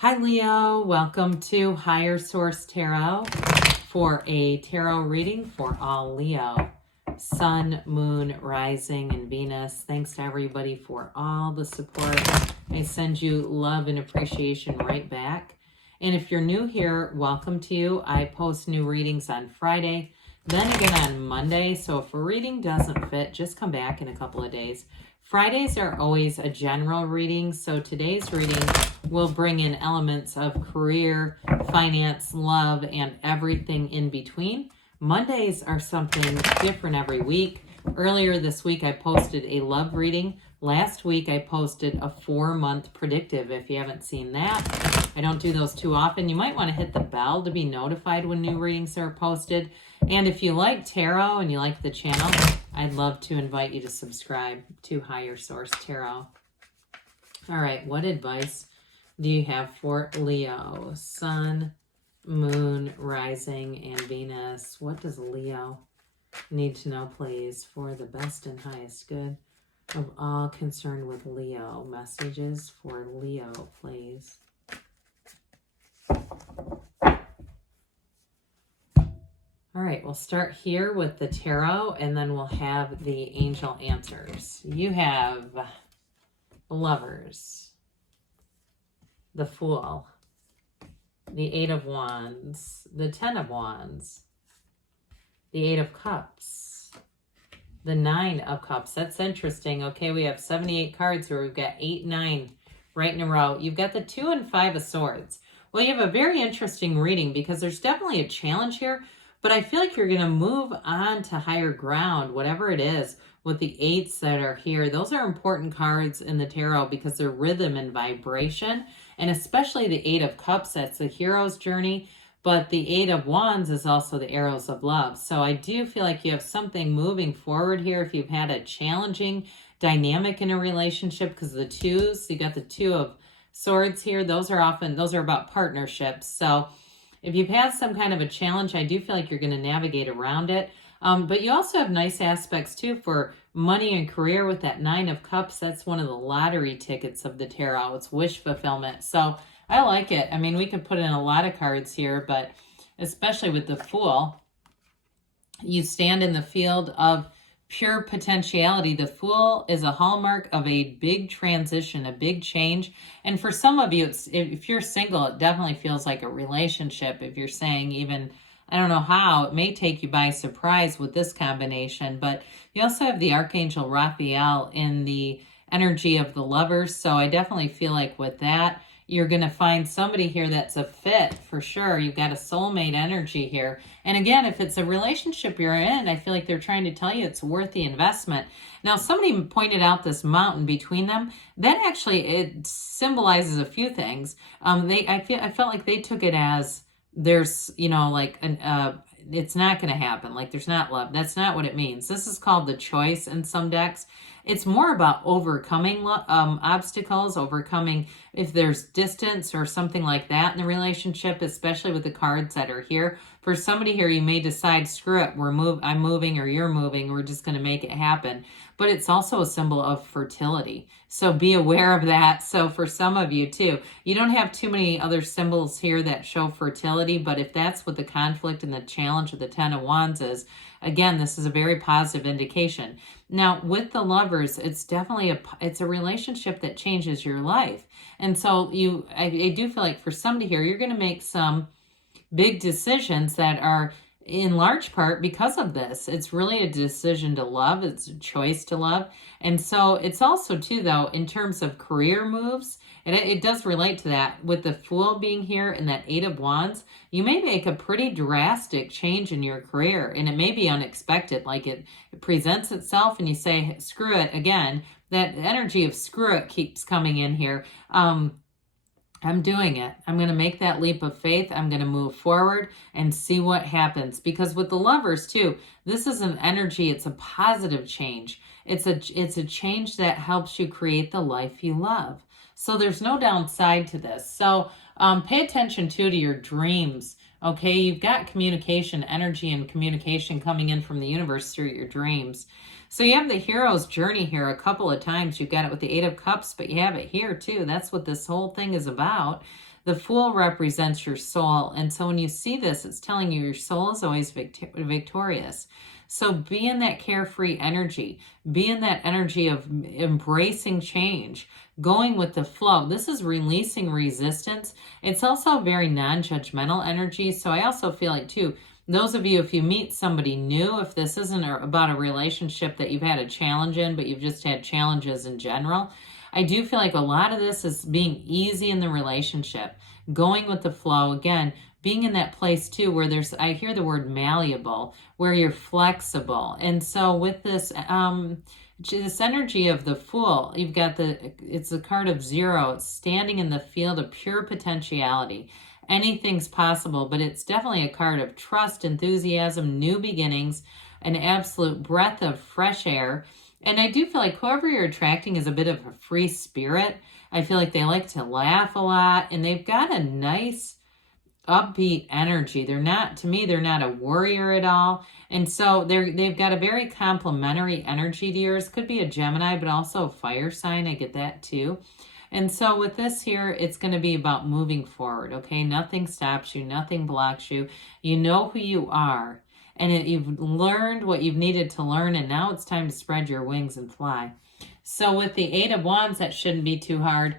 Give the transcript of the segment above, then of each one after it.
Hi Leo, welcome to Higher Source Tarot for a tarot reading for all Leo, Sun, Moon, Rising, and Venus. Thanks to everybody for all the support. I send you love and appreciation right back. And if you're new here, welcome to you. I post new readings on Friday, then again on Monday. So if a reading doesn't fit, just come back in a couple of days. Fridays are always a general reading, so today's reading will bring in elements of career, finance, love, and everything in between. Mondays are something different every week. Earlier this week, I posted a love reading. Last week, I posted a 4-month predictive. If you haven't seen that, I don't do those too often. You might want to hit the bell to be notified when new readings are posted. And if you like tarot and you like the channel, I'd love to invite you to subscribe to Higher Source Tarot. All right, what advice do you have for Leo? Sun, Moon, Rising, and Venus. What does Leo need to know, please, for the best and highest good of all concerned with Leo? Messages for Leo, please. All right, we'll start here with the tarot, and then we'll have the angel answers. You have Lovers, the Fool, the 8 of Wands, the 10 of Wands, the 8 of Cups, the 9 of Cups. That's interesting. Okay, we have 78 cards here. We've got 8, 9 right in a row. You've got the 2 and 5 of Swords. Well, you have a very interesting reading because there's definitely a challenge here. But I feel like you're going to move on to higher ground, whatever it is, with the 8s that are here. Those are important cards in the tarot because they're rhythm and vibration. And especially the 8 of Cups, that's the hero's journey. But the 8 of Wands is also the arrows of love. So I do feel like you have something moving forward here if you've had a challenging dynamic in a relationship, because the 2s, you got the 2 of Swords here. Those are about partnerships. So if you've had some kind of a challenge, I do feel like you're going to navigate around it. But you also have nice aspects, too, for money and career with that 9 of Cups. That's one of the lottery tickets of the tarot. It's wish fulfillment. So I like it. I mean, we could put in a lot of cards here, but especially with the Fool, you stand in the field of pure potentiality. The Fool is a hallmark of a big transition, a big change. And for some of you, if you're single, it definitely feels like a relationship. If you're saying even, I don't know how, it may take you by surprise with this combination. But you also have the Archangel Raphael in the energy of the Lovers. So I definitely feel like with that, you're going to find somebody here that's a fit for sure. You've got a soulmate energy here. And again, if it's a relationship you're in, I feel like they're trying to tell you it's worth the investment. Now, somebody pointed out this mountain between them. That actually, it symbolizes a few things. I felt like they took it as there's, like it's not going to happen. Like there's not love. That's not what it means. This is called the choice in some decks. It's more about overcoming obstacles, overcoming if there's distance or something like that in the relationship, especially with the cards that are here. For somebody here, you may decide, screw it, I'm moving or you're moving. We're just going to make it happen. But it's also a symbol of fertility. So be aware of that. So for some of you too, you don't have too many other symbols here that show fertility. But if that's what the conflict and the challenge of the 10 of Wands is, again, this is a very positive indication. Now, with the Lovers, it's definitely it's a relationship that changes your life. And so I do feel like for somebody here, you're going to make some big decisions that are in large part because of this. It's really a decision to love. It's a choice to love. And so it's also too, though, in terms of career moves, and it does relate to that. With the Fool being here and that 8 of Wands, you may make a pretty drastic change in your career, and it may be unexpected. Like it presents itself and you say, screw it again. That energy of screw it keeps coming in here. I'm doing it. I'm going to make that leap of faith. I'm going to move forward and see what happens. Because with the Lovers too, this is an energy. It's a positive change. It's a change that helps you create the life you love. So there's no downside to this. So pay attention too to your dreams. Okay, you've got communication, energy and communication coming in from the universe through your dreams. So you have the hero's journey here a couple of times. You've got it with the Eight of Cups, but you have it here too. That's what this whole thing is about. The Fool represents your soul. And so when you see this, it's telling you your soul is always victorious. So be in that carefree energy. Be in that energy of embracing change, going with the flow. This is releasing resistance. It's also a very non-judgmental energy. So I also feel like too, those of you, if you meet somebody new, if this isn't about a relationship that you've had a challenge in, but you've just had challenges in general, I do feel like a lot of this is being easy in the relationship, going with the flow. Again, being in that place too where there's, I hear the word malleable, where you're flexible. And so with this energy of the Fool, you've got it's a card of 0. It's standing in the field of pure potentiality. Anything's possible, but it's definitely a card of trust, enthusiasm, new beginnings, an absolute breath of fresh air. And I do feel like whoever you're attracting is a bit of a free spirit. I feel like they like to laugh a lot, and they've got a nice upbeat energy. They're not, to me, they're not a worrier at all. And so they've got a very complementary energy to yours. Could be a Gemini, but also a fire sign. I get that too. And so with this here, it's going to be about moving forward, okay? Nothing stops you. Nothing blocks you. You know who you are. And you've learned what you've needed to learn, and now it's time to spread your wings and fly. So with the Eight of Wands, that shouldn't be too hard.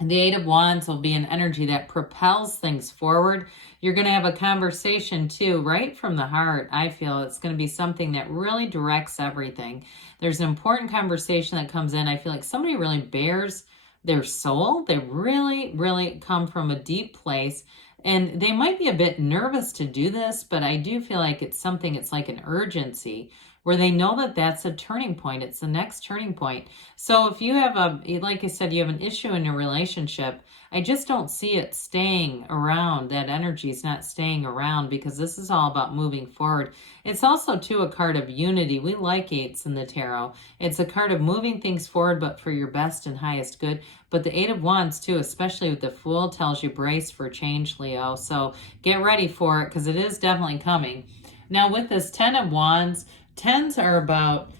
The Eight of Wands will be an energy that propels things forward. You're going to have a conversation too, right from the heart. I feel it's going to be something that really directs everything. There's an important conversation that comes in. I feel like somebody really bears their soul. They really, really come from a deep place. And they might be a bit nervous to do this, but I do feel like it's something, it's like an urgency where they know that that's a turning point. It's the next turning point. So if you have like I said, you have an issue in your relationship, I just don't see it staying around. That energy is not staying around because this is all about moving forward. It's also too a card of unity. We like eights in the tarot. It's a card of moving things forward, but for your best and highest good. But the Eight of Wands too, especially with the Fool, tells you brace for change, Leo. So get ready for it because it is definitely coming. Now with this Ten of Wands, Tens are about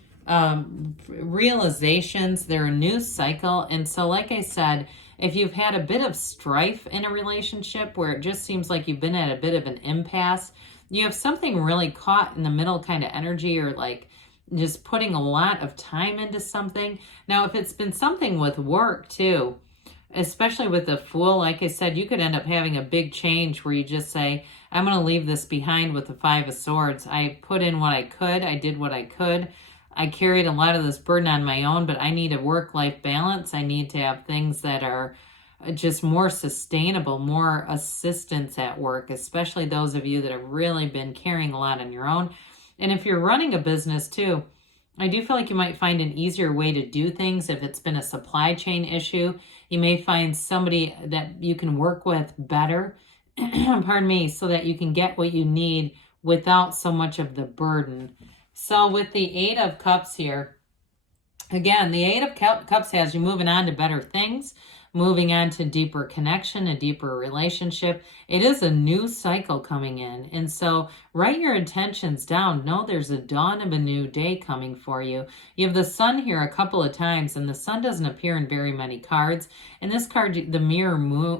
realizations. They're a new cycle. And so like I said, if you've had a bit of strife in a relationship where it just seems like you've been at a bit of an impasse, you have something really caught in the middle kind of energy, or like just putting a lot of time into something. Now, if it's been something with work too, especially with the Fool, like I said, you could end up having a big change where you just say, I'm going to leave this behind with the Five of Swords. I put in what I could. I did what I could. I carried a lot of this burden on my own, but I need a work-life balance. I need to have things that are just more sustainable, more assistance at work, especially those of you that have really been carrying a lot on your own. And if you're running a business too, I do feel like you might find an easier way to do things. If it's been a supply chain issue, you may find somebody that you can work with better, pardon me, so that you can get what you need without so much of the burden. So with the Eight of Cups here, again, the Eight of Cups has you moving on to better things, moving on to deeper connection, a deeper relationship. It is a new cycle coming in. And so write your intentions down. Know there's a dawn of a new day coming for you. You have the Sun here a couple of times, and the Sun doesn't appear in very many cards. And this card, the moon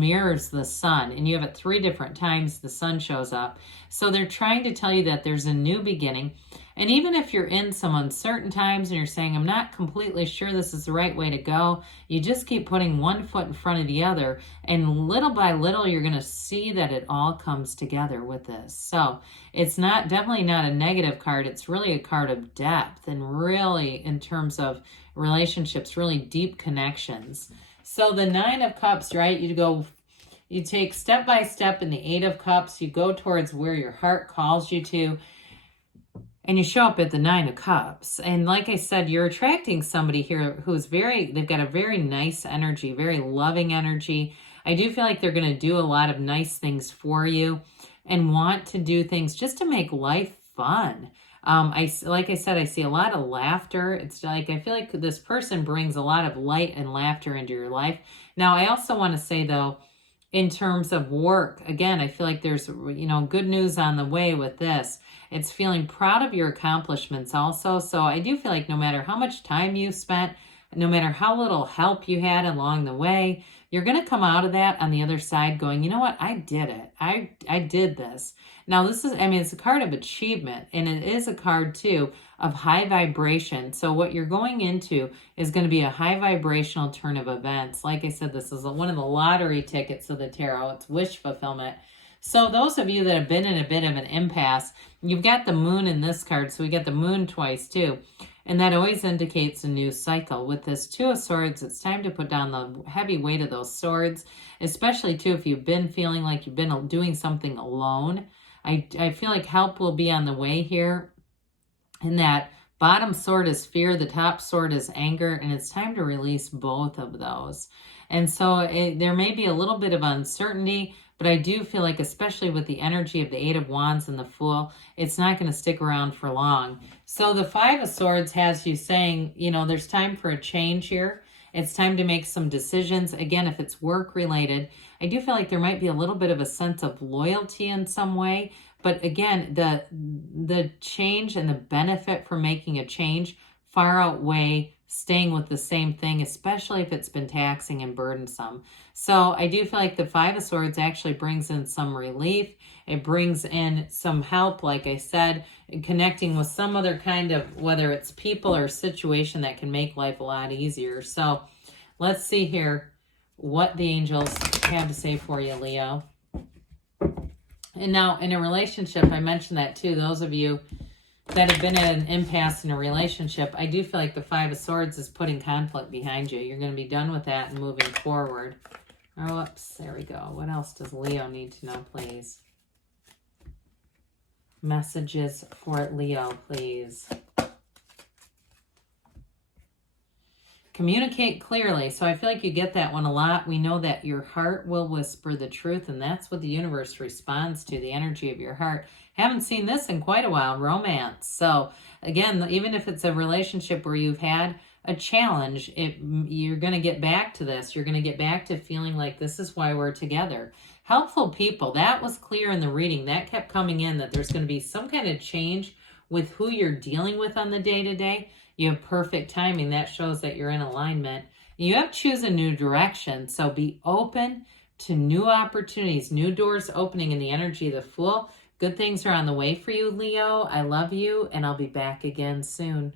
mirrors the Sun, and you have it 3 different times the Sun shows up. So they're trying to tell you that there's a new beginning. And even if you're in some uncertain times and you're saying, I'm not completely sure this is the right way to go, you just keep putting one foot in front of the other. And little by little, you're going to see that it all comes together with this. So it's definitely not a negative card. It's really a card of depth and really in terms of relationships, really deep connections. So the Nine of Cups, right? You take step by step in the Eight of Cups. You go towards where your heart calls you to. And you show up at the Nine of Cups. And like I said, you're attracting somebody here who's they've got a very nice energy, very loving energy. I do feel like they're going to do a lot of nice things for you and want to do things just to make life fun. Like I said, I see a lot of laughter. It's like, I feel like this person brings a lot of light and laughter into your life. Now, I also want to say though, in terms of work. Again, I feel like there's, good news on the way with this. It's feeling proud of your accomplishments also. So I do feel like no matter how much time you spent, no matter how little help you had along the way, you're going to come out of that on the other side going, you know what? I did it. I did this. Now this is, it's a card of achievement, and it is a card too of high vibration. So what you're going into is going to be a high vibrational turn of events. Like I said, this is one of the lottery tickets of the tarot. It's wish fulfillment. So those of you that have been in a bit of an impasse, you've got the moon in this card. So we get the moon twice too. And that always indicates a new cycle. With this Two of Swords, it's time to put down the heavy weight of those swords, especially too if you've been feeling like you've been doing something alone. I feel like help will be on the way here. And that bottom sword is fear, the top sword is anger, and it's time to release both of those. And so there may be a little bit of uncertainty, but I do feel like, especially with the energy of the Eight of Wands and the Fool, it's not going to stick around for long. So the Five of Swords has you saying, there's time for a change here. It's time to make some decisions. Again, if it's work related, I do feel like there might be a little bit of a sense of loyalty in some way. But again, the change and the benefit from making a change far outweigh staying with the same thing, especially if it's been taxing and burdensome. So I do feel like the Five of Swords actually brings in some relief. It brings in some help, like I said, connecting with some other kind of, whether it's people or situation that can make life a lot easier. So let's see here what the angels have to say for you, Leo. And now in a relationship, I mentioned that too, those of you that have been at an impasse in a relationship, I do feel like the Five of Swords is putting conflict behind you. You're going to be done with that and moving forward. Oh, whoops, there we go. What else does Leo need to know, please? Messages for Leo, please. Communicate clearly. So I feel like you get that one a lot. We know that your heart will whisper the truth, and that's what the universe responds to, the energy of your heart. Haven't seen this in quite a while, romance. So again, even if it's a relationship where you've had a challenge, you're going to get back to this. You're going to get back to feeling like this is why we're together. Helpful people, that was clear in the reading. That kept coming in, that there's going to be some kind of change with who you're dealing with on the day-to-day. You have perfect timing. That shows that you're in alignment. You have to choose a new direction. So be open to new opportunities, new doors opening in the energy of the Fool. Good things are on the way for you, Leo. I love you, and I'll be back again soon.